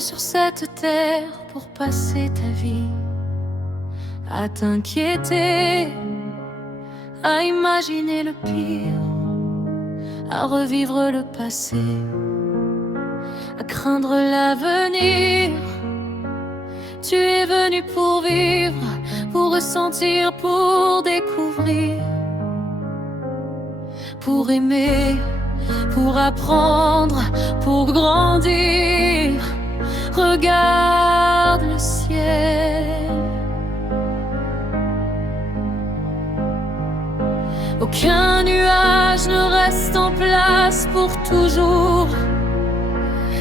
venu sur cette terre pour passer ta vie à t'inquiéter, à imaginer le pire, à revivre le passé, à craindre l'avenir. Tu es venu pour vivre, pour ressentir, pour découvrir, pour aimer, pour apprendre, pour grandir. Regarde le ciel. Aucun nuage ne reste en place pour toujours.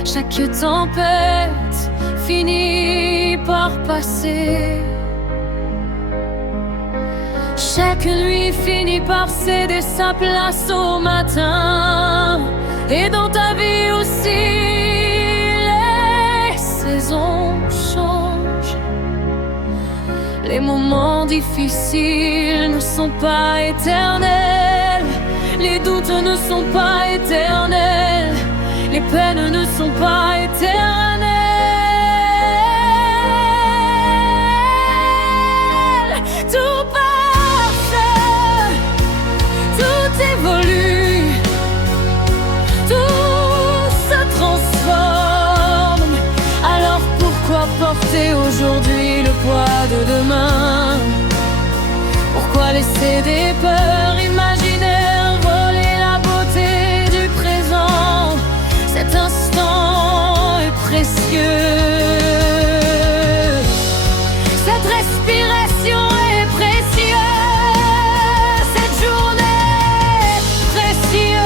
Chaque tempête finit par passer. Chaque nuit finit par céder sa place au matin. Et dans ta vie aussi, les saisons changent. Les moments difficiles ne sont pas éternels. Les doutes ne sont pas éternels. Les peines ne sont pas éternelles. Tout passe, tout évolue, tout se transforme. Alors pourquoi porter aujourd'hui le poids de demain? Pourquoi laisser des peurs imaginaires voler la beauté du présent? Cet instant est précieux. Cette respiration est précieuse. Cette journée est précieuse.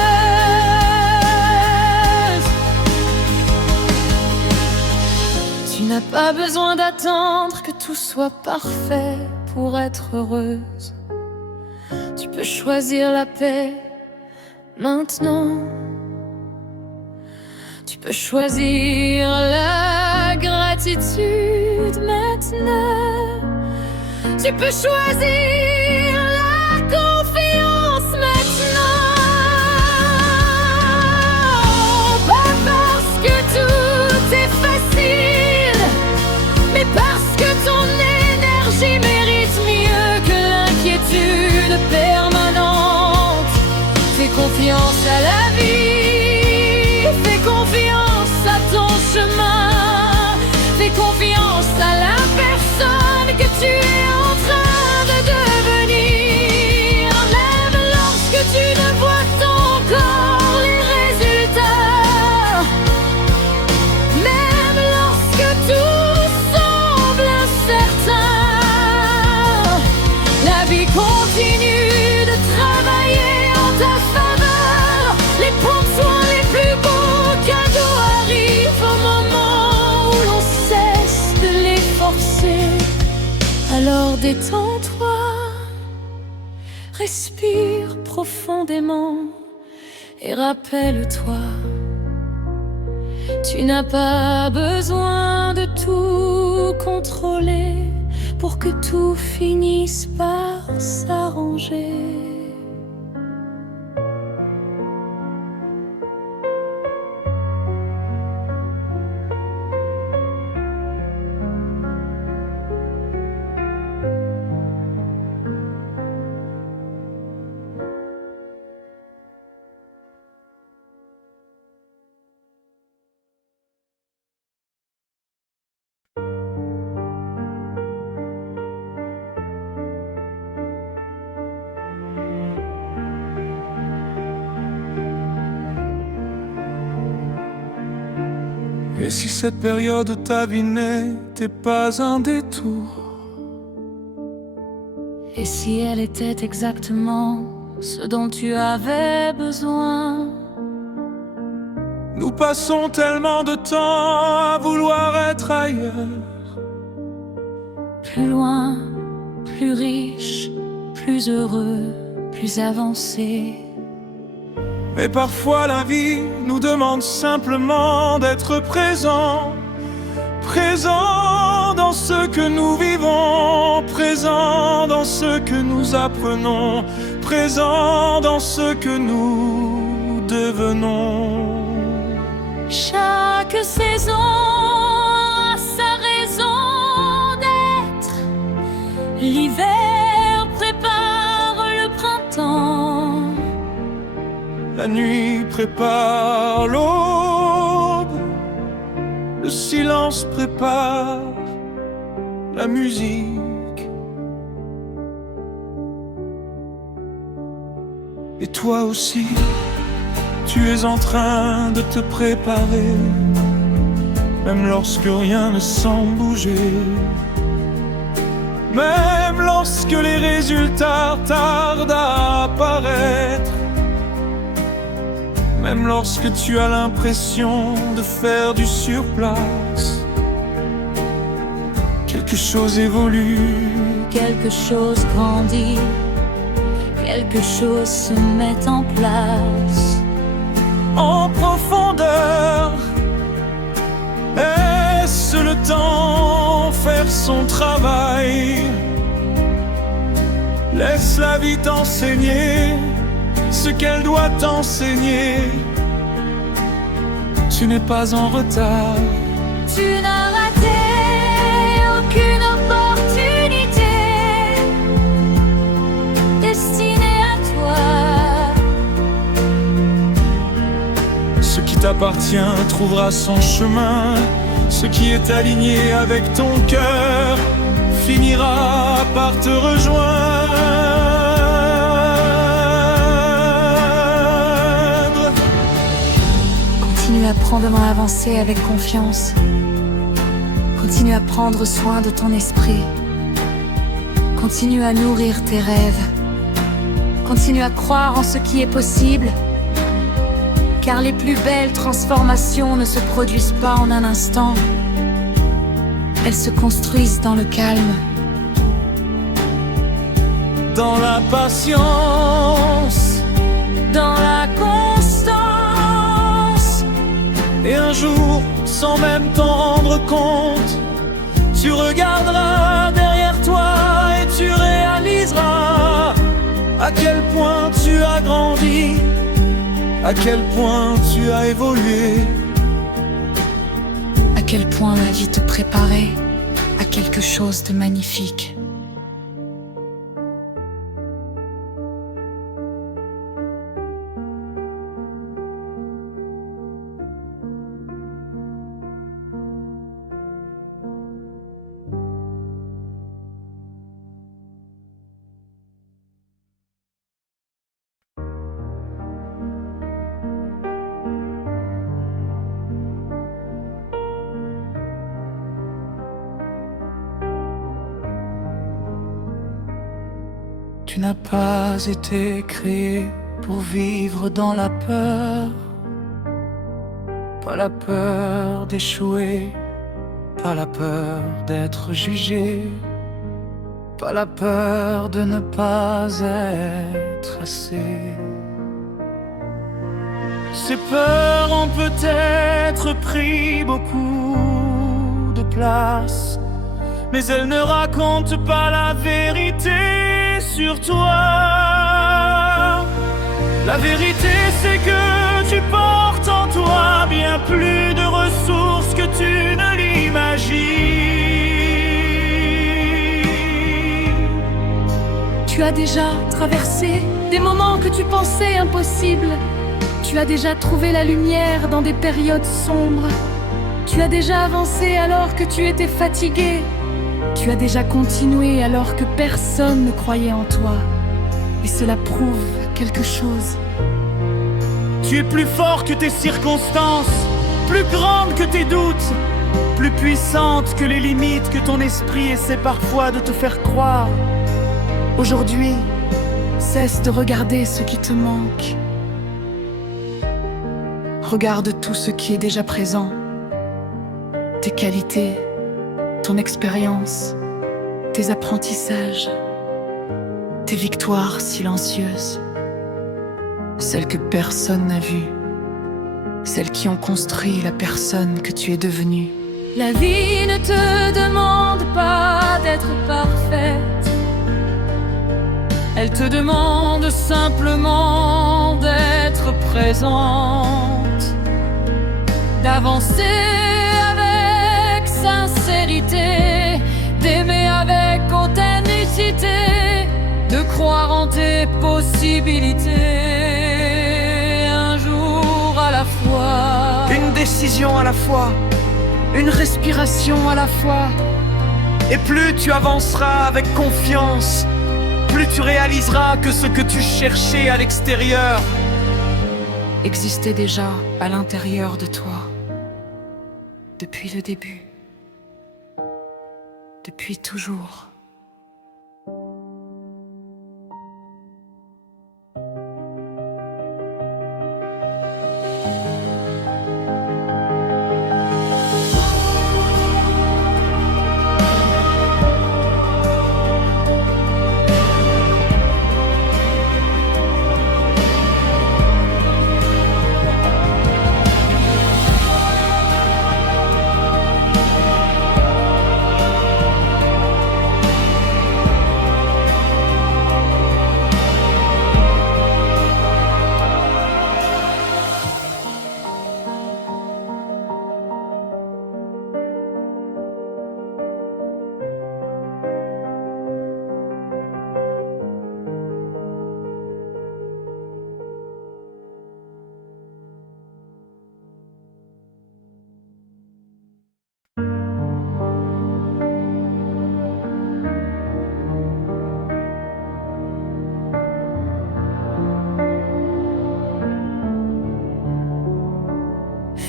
Tu n'as pas besoin d'attendre que tout soit parfait pour être heureuse. Tu peux choisir la paix maintenant. Tu peux choisir la gratitude maintenant. Tu peux choisir la confiance maintenant. Pas parce que tout est facile, mais parce que ton énergie mérite mieux que l'inquiétude permanente. Fais confiance à la vie, fais confiance à ton chemin, fais confiance à la personne que tu es en train de devenir. Même lorsque tu ne vois encore les résultats, même lorsque tout semble incertain, la vie continue de travailler en ta faveur. Les points de soin les plus beaux cadeaux arrivent au moment où l'on cesse de les forcer. Alors détends-toi, respire profondément et rappelle-toi, tu n'as pas besoin de tout contrôler pour que tout finisse par s'arranger. Et si cette période de ta vie n'était pas un détour? Et si elle était exactement ce dont tu avais besoin? Nous passons tellement de temps à vouloir être ailleurs. Plus loin, plus riche, plus heureux, plus avancé. Mais parfois la vie nous demande simplement d'être présent. Présent dans ce que nous vivons, présent dans ce que nous apprenons, présent dans ce que nous devenons. Chaque saison L'hiver prépare le printemps. La nuit prépare l'aube. Le silence prépare la musique. Et toi aussi, tu es en train de te préparer, même lorsque rien ne semble bouger, même lorsque les résultats tardent à apparaître, même lorsque tu as l'impression de faire du surplace. Quelque chose évolue, quelque chose grandit, quelque chose se met en place. En profondeur, laisse le temps faire son travail. Laisse la vie t'enseigner ce qu'elle doit t'enseigner. Tu n'es pas en retard. Tu n'as raté aucune opportunité destinée à toi. Ce qui t'appartient trouvera son chemin. Ce qui est aligné avec ton cœur finira par te rejoindre. Continue à prendre à avancer avec confiance. Continue à prendre soin de ton esprit. Continue à nourrir tes rêves. Continue à croire en ce qui est possible. Car les plus belles transformations ne se produisent pas en un instant. Elles se construisent dans le calme, dans la patience, dans la constance. Et un jour, sans même t'en rendre compte, tu regarderas derrière toi et tu réaliseras à quel point tu as grandi, à quel point tu as évolué, à quel point la vie te préparait à quelque chose de magnifique. Tu n'as pas été créé pour vivre dans la peur. Pas la peur d'échouer, pas la peur d'être jugé, pas la peur de ne pas être assez. Ces peurs ont peut-être pris beaucoup de place, mais elles ne racontent pas la vérité sur toi. La vérité, c'est que tu portes en toi bien plus de ressources que tu ne l'imagines. Tu as déjà traversé des moments que tu pensais impossibles. Tu as déjà trouvé la lumière dans des périodes sombres. Tu as déjà avancé alors que tu étais fatigué. Tu as déjà continué alors que personne ne croyait en toi. Et cela prouve quelque chose. Tu es plus fort que tes circonstances, plus grande que tes doutes, plus puissante que les limites que ton esprit essaie parfois de te faire croire. Aujourd'hui, cesse de regarder ce qui te manque. Regarde tout ce qui est déjà présent. Tes qualités, ton expérience, tes apprentissages, tes victoires silencieuses, celles que personne n'a vues, celles qui ont construit la personne que tu es devenue. La vie ne te demande pas d'être parfaite. Elle te demande simplement d'être présente, d'avancer avec sincérité, d'aimer avec authenticité. croire en tes possibilités, un jour à la fois. Une décision à la fois, une respiration à la fois. Et plus tu avanceras avec confiance, plus tu réaliseras que ce que tu cherchais à l'extérieur existait déjà à l'intérieur de toi. Depuis le début, depuis toujours.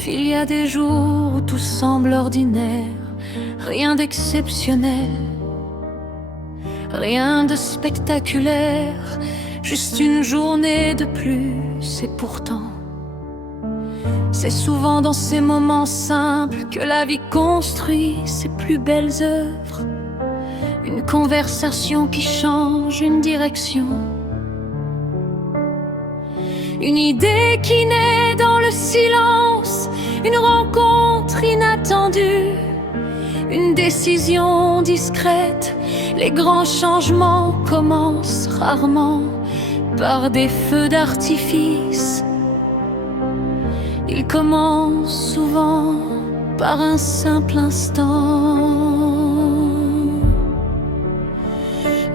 Il y a des jours où tout semble ordinaire, rien d'exceptionnel, rien de spectaculaire, juste une journée de plus. Et pourtant, c'est souvent dans ces moments simples que la vie construit ses plus belles œuvres. Une conversation qui change une direction, une idée qui naît dans le silence, une rencontre inattendue, une décision discrète. Les grands changements commencent rarement par des feux d'artifice. Ils commencent souvent par un simple instant.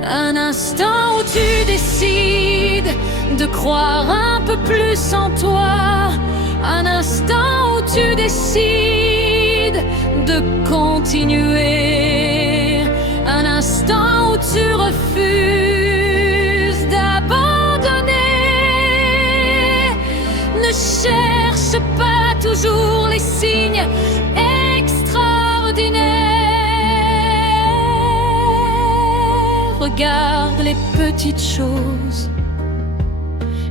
Un instant où tu décides de croire un peu plus en toi. Un instant où tu décides de continuer. Un instant où tu refuses d'abandonner. Ne cherche pas toujours les signes extraordinaires. Regarde les petites choses,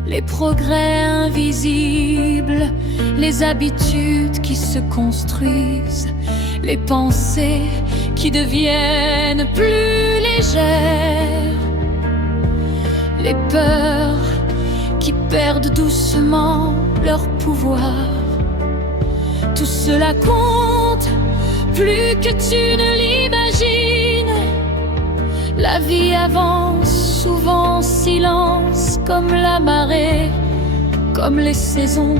les progrès invisibles, les habitudes qui se construisent, les pensées qui deviennent plus légères, les peurs qui perdent doucement leur pouvoir. Tout cela compte plus que tu ne l'imagines. La vie avance souvent en silence, comme la marée, comme les saisons,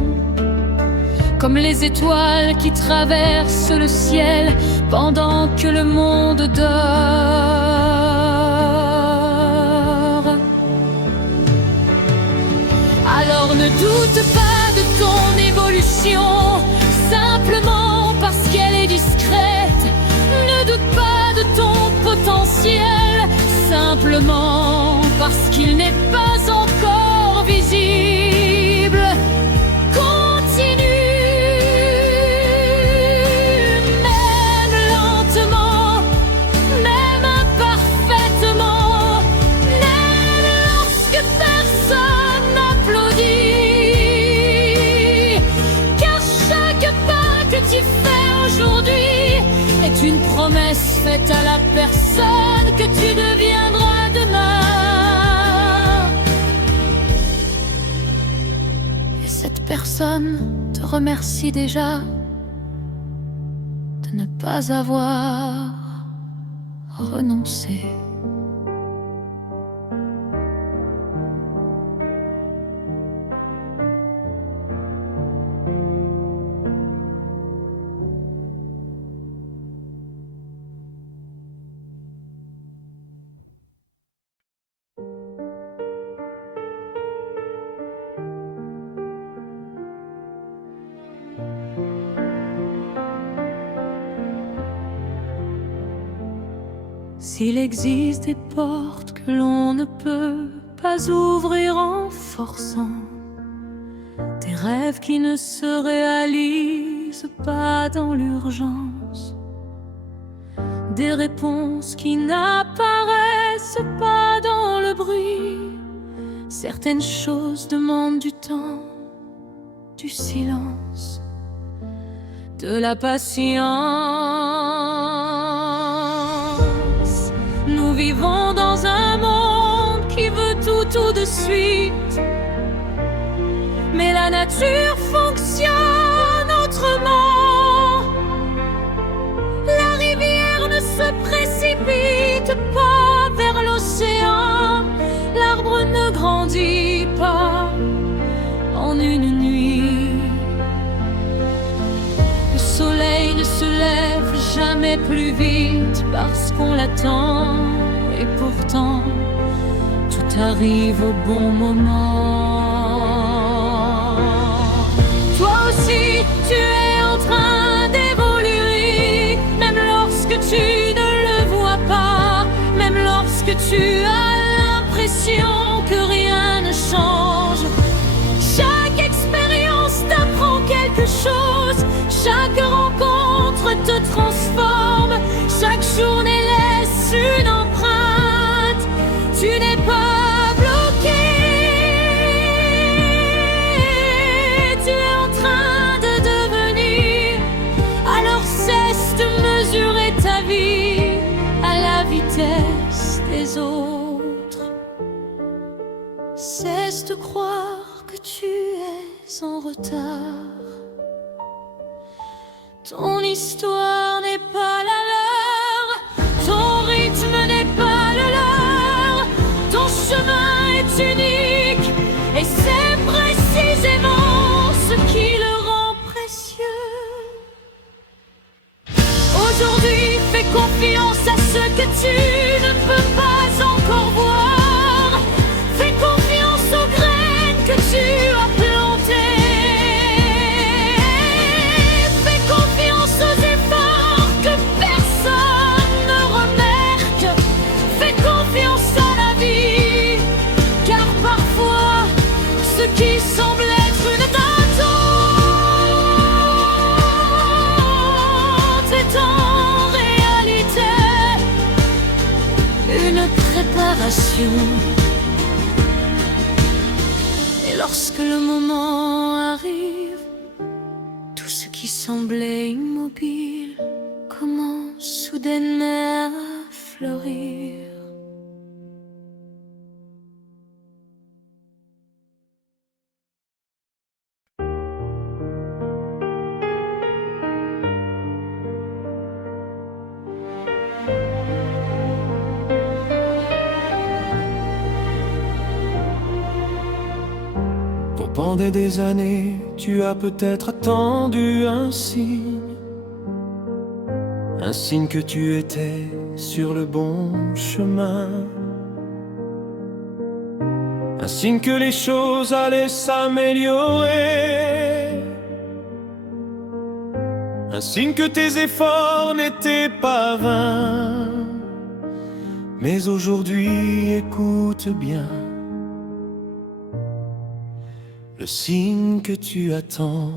comme les étoiles qui traversent le ciel pendant que le monde dort. Alors ne doute pas de ton évolution, simplement parce qu'elle est discrète. Ne doute pas de ton potentiel, simplement parce qu'il n'est pas encore visible. Continue, même lentement, même imparfaitement, même lorsque personne n'applaudit. Car chaque pas que tu fais aujourd'hui est une promesse faite à la personne que tu deviendras demain. Et cette personne te remercie déjà de ne pas avoir renoncé. S'il existe des portes que l'on ne peut pas ouvrir en forçant, des rêves qui ne se réalisent pas dans l'urgence, des réponses qui n'apparaissent pas dans le bruit. Certaines choses demandent du temps, du silence, de la patience. Nous vivons dans un monde qui veut tout de suite, mais la nature fonctionne autrement. La rivière ne se précipite pas vers l'océan, l'arbre ne grandit pas en une nuit. Le soleil ne se lève jamais plus vite parce qu'on l'attend, et pourtant tout arrive au bon moment. Toi aussi tu es en train d'évoluer, même lorsque tu ne le vois pas, même lorsque tu as l'impression que rien ne change. Chaque expérience t'apprend quelque chose, chaque rencontre te transforme, chaque journée laisse une empreinte. Tu n'es pas bloqué, tu es en train de devenir. Alors cesse de mesurer ta vie à la vitesse des autres. Cesse de croire que tu es en retard. Ton histoire n'est pas la leur, ton rythme n'est pas le leur, ton chemin est unique et c'est précisément ce qui le rend précieux. Aujourd'hui, fais confiance à ce que tu ne peux pas encore voir. Fais confiance aux graines que tu as plantées. Fais confiance aux efforts que personne ne remarque. Fais confiance à la vie, car parfois ce qui semble être une attente est en réalité une préparation. Et lorsque le moment arrive, tout ce qui semblait immobile commence soudainement à fleurir. Pendant des années, tu as peut-être attendu un signe que tu étais sur le bon chemin, un signe que les choses allaient s'améliorer, un signe que tes efforts n'étaient pas vains. Mais aujourd'hui, écoute bien, le signe que tu attends,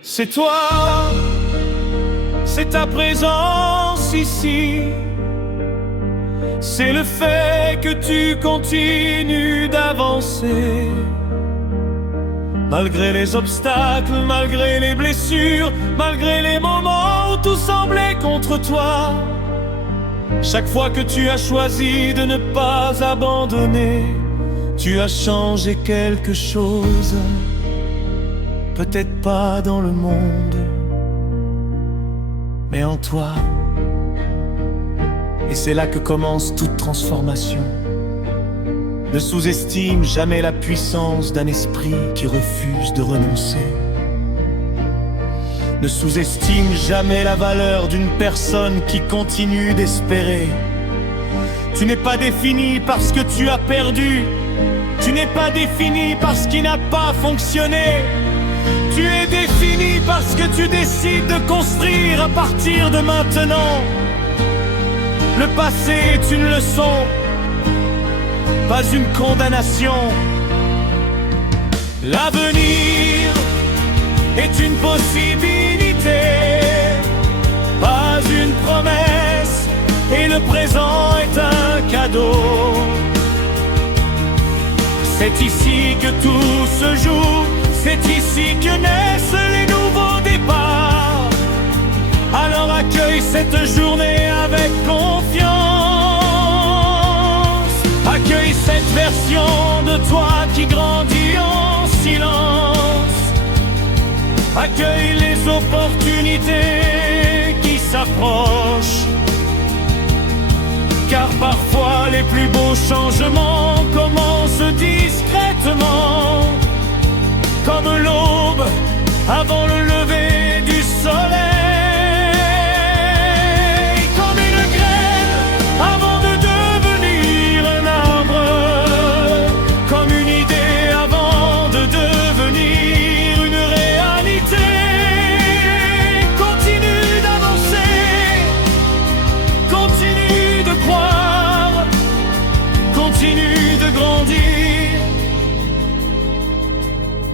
c'est toi, c'est ta présence ici, c'est le fait que tu continues d'avancer. Malgré les obstacles, malgré les blessures, malgré les moments où tout semblait contre toi, chaque fois que tu as choisi de ne pas abandonner, tu as changé quelque chose, peut-être pas dans le monde, mais en toi. Et c'est là que commence toute transformation. Ne sous-estime jamais la puissance d'un esprit qui refuse de renoncer. Ne sous-estime jamais la valeur d'une personne qui continue d'espérer. Tu n'es pas défini parce que tu as perdu. Tu n'es pas défini parce qu'il n'a pas fonctionné. Tu es défini parce que tu décides de construire à partir de maintenant. Le passé est une leçon, pas une condamnation. L'avenir est une possibilité, pas une promesse, et le présent est un cadeau. C'est ici que tout se joue, c'est ici que naissent les nouveaux départs. Alors accueille cette journée avec confiance. Accueille cette version de toi qui grandit en silence. Accueille les opportunités qui s'approchent. Car parfois les plus beaux changements commencent discrètement, comme l'aube avant le lever du soleil.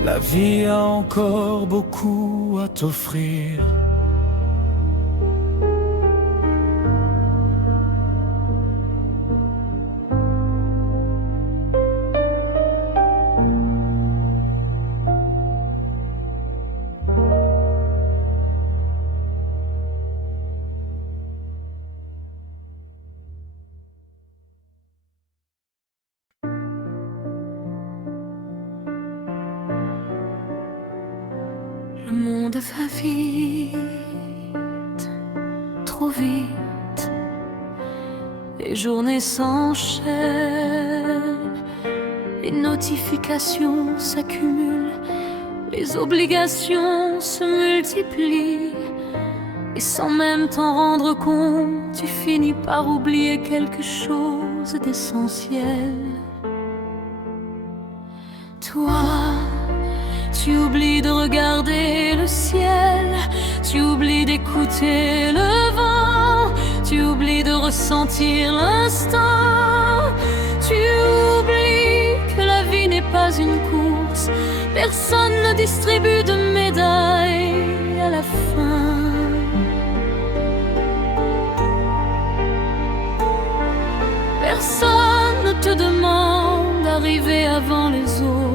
La vie a encore beaucoup à t'offrir. Le monde va vite, trop vite. Les journées s'enchaînent, les notifications s'accumulent, les obligations se multiplient. Et sans même t'en rendre compte, tu finis par oublier quelque chose d'essentiel. Toi, tu oublies de regarder le ciel, tu oublies d'écouter le vent, tu oublies de ressentir l'instant, tu oublies que la vie n'est pas une course, personne ne distribue de médailles à la fin. Personne ne te demande d'arriver avant les autres.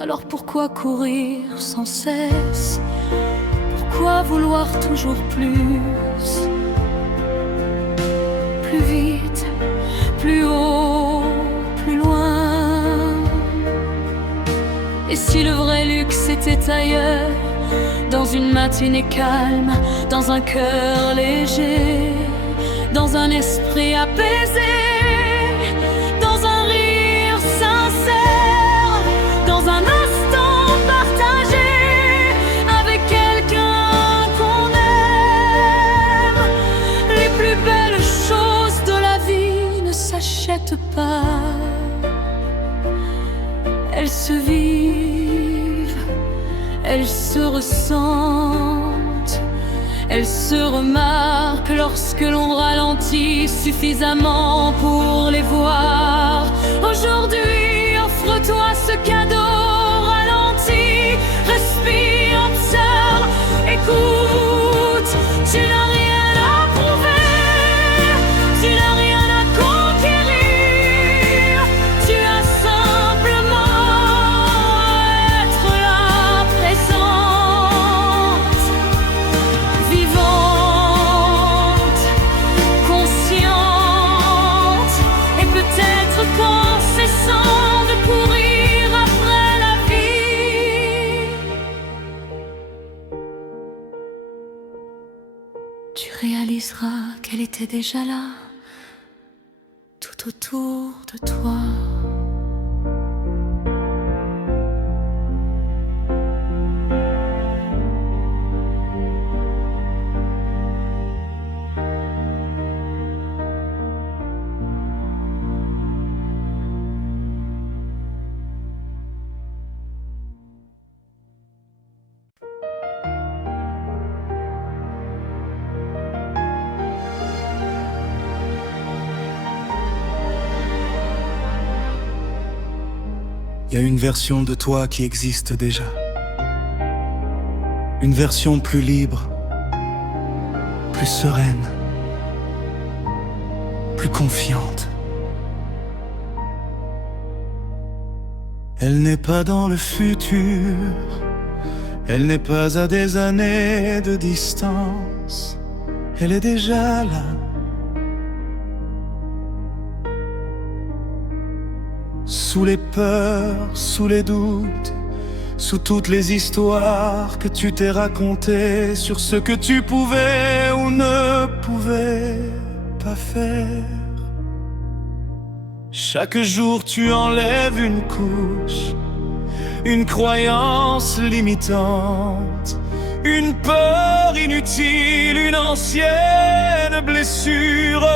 Alors pourquoi courir sans cesse? Pourquoi vouloir toujours plus? Plus vite, plus haut, plus loin. Et si le vrai luxe était ailleurs, dans une matinée calme, dans un cœur léger, dans un esprit apaisé, dans un rire sincère, dans un instant partagé avec quelqu'un qu'on aime. Les plus belles choses de la vie ne s'achètent pas, elles se vivent, elles se ressentent, elles se remarquent lorsque l'on ralentit suffisamment pour les voir. Aujourd'hui, offre-toi ce cadeau, ralentis, respire, observe, écoute. Tu n'as rien à prouver, tu n'as rien à conquérir, tu as simplement à être là, présente, vivante, consciente, et peut-être qu'en cessant de courir après la vie, tu réaliseras qu'elle était déjà là, tout autour de toi. Il y a une version de toi qui existe déjà. Une version plus libre, plus sereine, plus confiante. Elle n'est pas dans le futur, elle n'est pas à des années de distance, elle est déjà là. Sous les peurs, sous les doutes, sous toutes les histoires que tu t'es racontées sur ce que tu pouvais ou ne pouvais pas faire. Chaque jour tu enlèves une couche, une croyance limitante, une peur inutile, une ancienne blessure.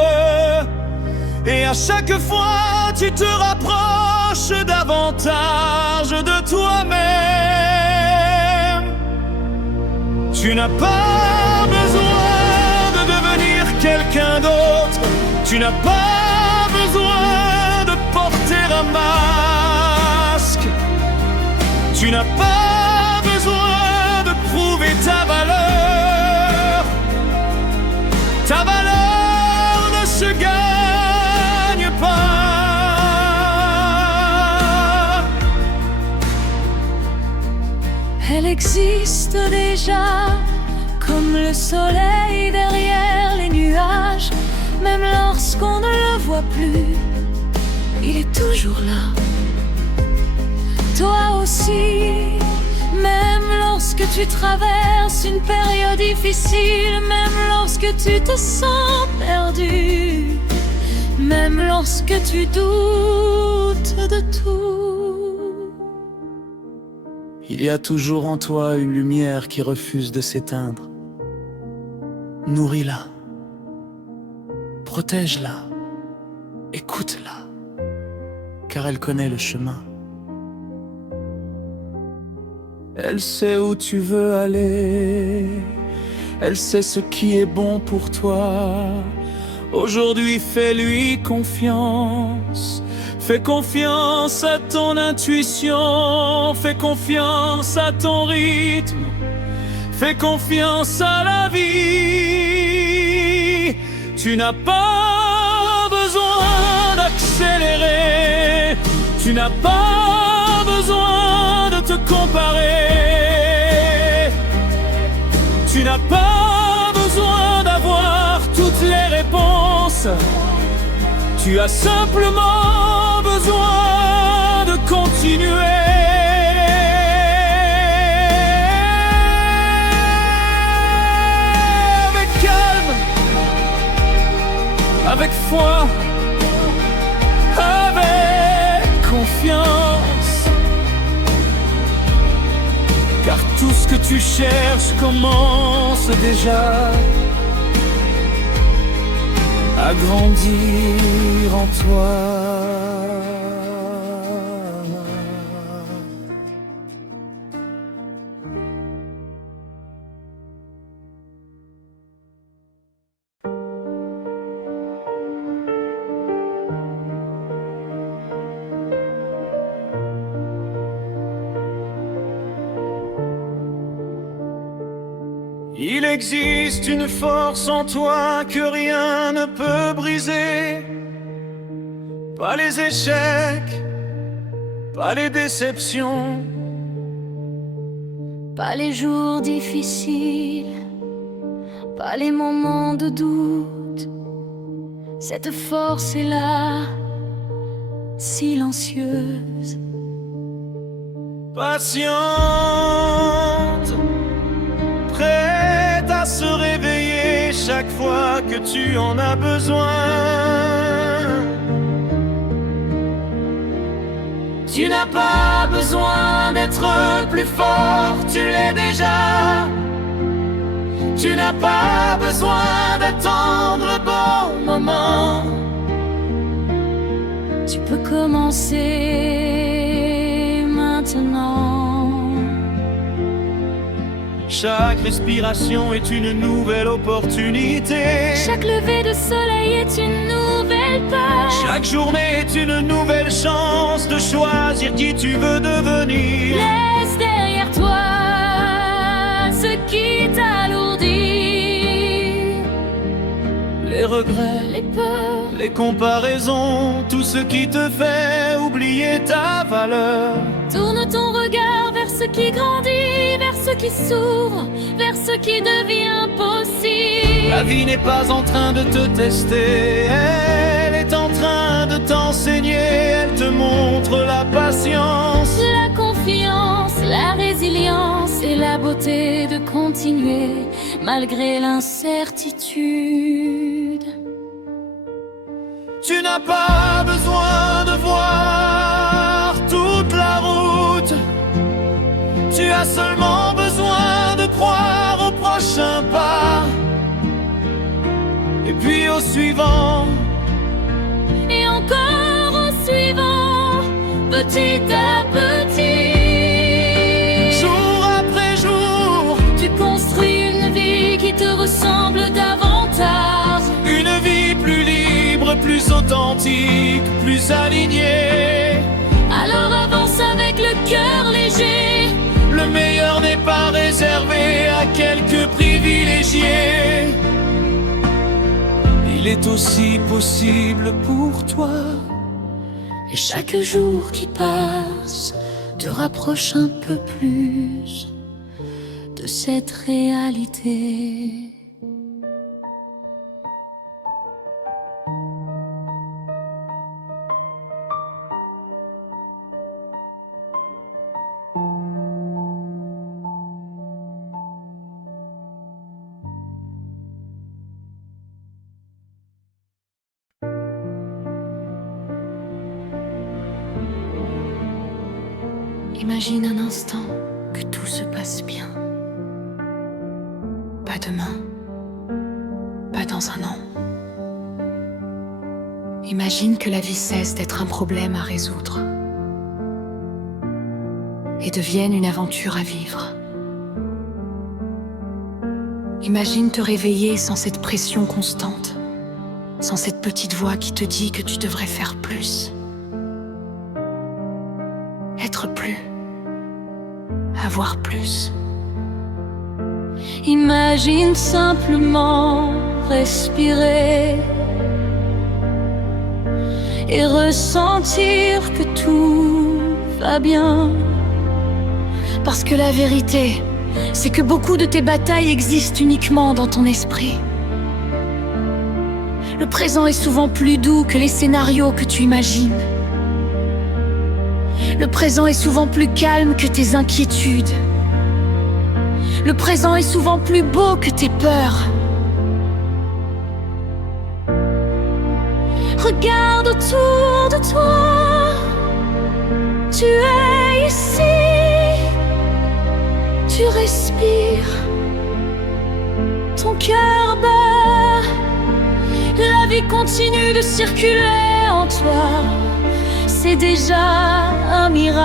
Et à chaque fois tu te rapproches davantage de toi-même. Tu n'as pas besoin de devenir quelqu'un d'autre, tu n'as pas besoin de porter un masque, tu n'as pas besoin de prouver ta valeur. Ta valeur ne se gagne pas. Elle existe déjà, comme le soleil derrière les nuages. Même lorsqu'on ne le voit plus, il est toujours là. Toi aussi, même lorsque tu traverses une période difficile, même lorsque tu te sens perdu, même lorsque tu doutes de tout, il y a toujours en toi une lumière qui refuse de s'éteindre. Nourris-la, protège-la, écoute-la, car elle connaît le chemin. Elle sait où tu veux aller, elle sait ce qui est bon pour toi. Aujourd'hui, fais-lui confiance. Fais confiance à ton intuition, fais confiance à ton rythme, fais confiance à la vie. Tu n'as pas besoin d'accélérer, tu n'as pas besoin de te comparer, tu n'as pas besoin d'avoir toutes les réponses. Tu as simplement besoin de continuer. Avec calme, avec foi, avec confiance. Car tout ce que tu cherches commence déjà à grandir en toi. Il existe une force en toi que rien ne peut briser. Pas les échecs, pas les déceptions, pas les jours difficiles, pas les moments de doute. Cette force est là, silencieuse, patiente, prête à se réveiller chaque fois que tu en as besoin. Tu n'as pas besoin d'être plus fort, tu l'es déjà. Tu n'as pas besoin d'attendre le bon moment. Tu peux commencer maintenant. Chaque respiration est une nouvelle opportunité. Chaque lever de soleil est une nouvelle quelle peur. Chaque journée est une nouvelle chance de choisir qui tu veux devenir. Laisse derrière toi ce qui t'alourdit, Les regrets, les peurs, les comparaisons, tout ce qui te fait oublier ta valeur. tourne ton regard vers ce qui grandit, vers ce qui s'ouvre, vers ce qui devient possible. La vie n'est pas en train de te tester, elle est en train de t'enseigner. Elle te montre la patience, La confiance, la résilience et la beauté de continuer malgré l'incertitude. Tu n'as pas besoin de voir toute la route. Tu as seulement besoin de croire au prochain pas, et puis au suivant, Et encore au suivant, petit à petit. jour après jour. Tu construis une vie qui te ressemble davantage. Une vie plus libre, plus authentique, plus alignée. Alors avance avec le cœur léger. Le meilleur n'est pas réservé à quelques privilégiés. Il est aussi possible pour toi. Et chaque jour qui passe te rapproche un peu plus de cette réalité. Imagine un instant que tout se passe bien. Pas demain, pas dans un an. Imagine que la vie cesse d'être un problème à résoudre et devienne une aventure à vivre. Imagine te réveiller sans cette pression constante, sans cette petite voix qui te dit que tu devrais faire plus. Être plus. Avoir plus. Imagine simplement respirer et ressentir que tout va bien. Parce que la vérité, c'est que beaucoup de tes batailles existent uniquement dans ton esprit. Le présent est souvent plus doux que les scénarios que tu imagines. Le présent est souvent plus calme que tes inquiétudes. Le présent est souvent plus beau que tes peurs. Regarde autour de toi. Tu es ici. Tu respires. Ton cœur bat. La vie continue de circuler en toi. C'est déjà un miracle.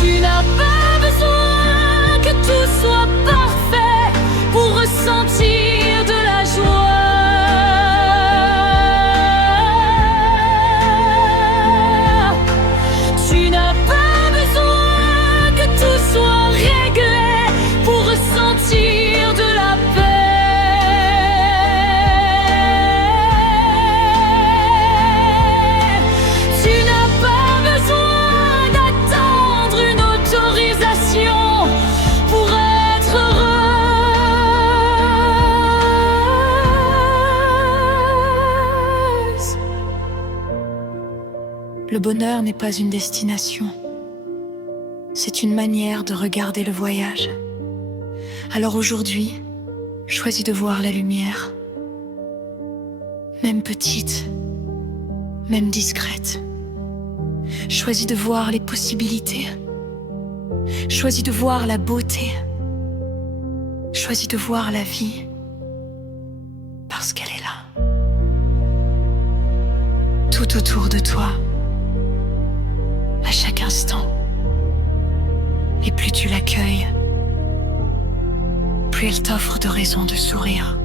Tu n'as pas besoin que tout soit parfait pour ressentir de la joie. Tu n'as pas besoin que tout soit réglé pour ressentir de la paix. Le bonheur n'est pas une destination, c'est une manière de regarder le voyage. Alors aujourd'hui, choisis de voir la lumière, même petite, même discrète. Choisis de voir les possibilités, choisis de voir la beauté, choisis de voir la vie, parce qu'elle est là. Tout autour de toi, à chaque instant. Et plus tu l'accueilles, plus puis elle t'offre de raisons de sourire.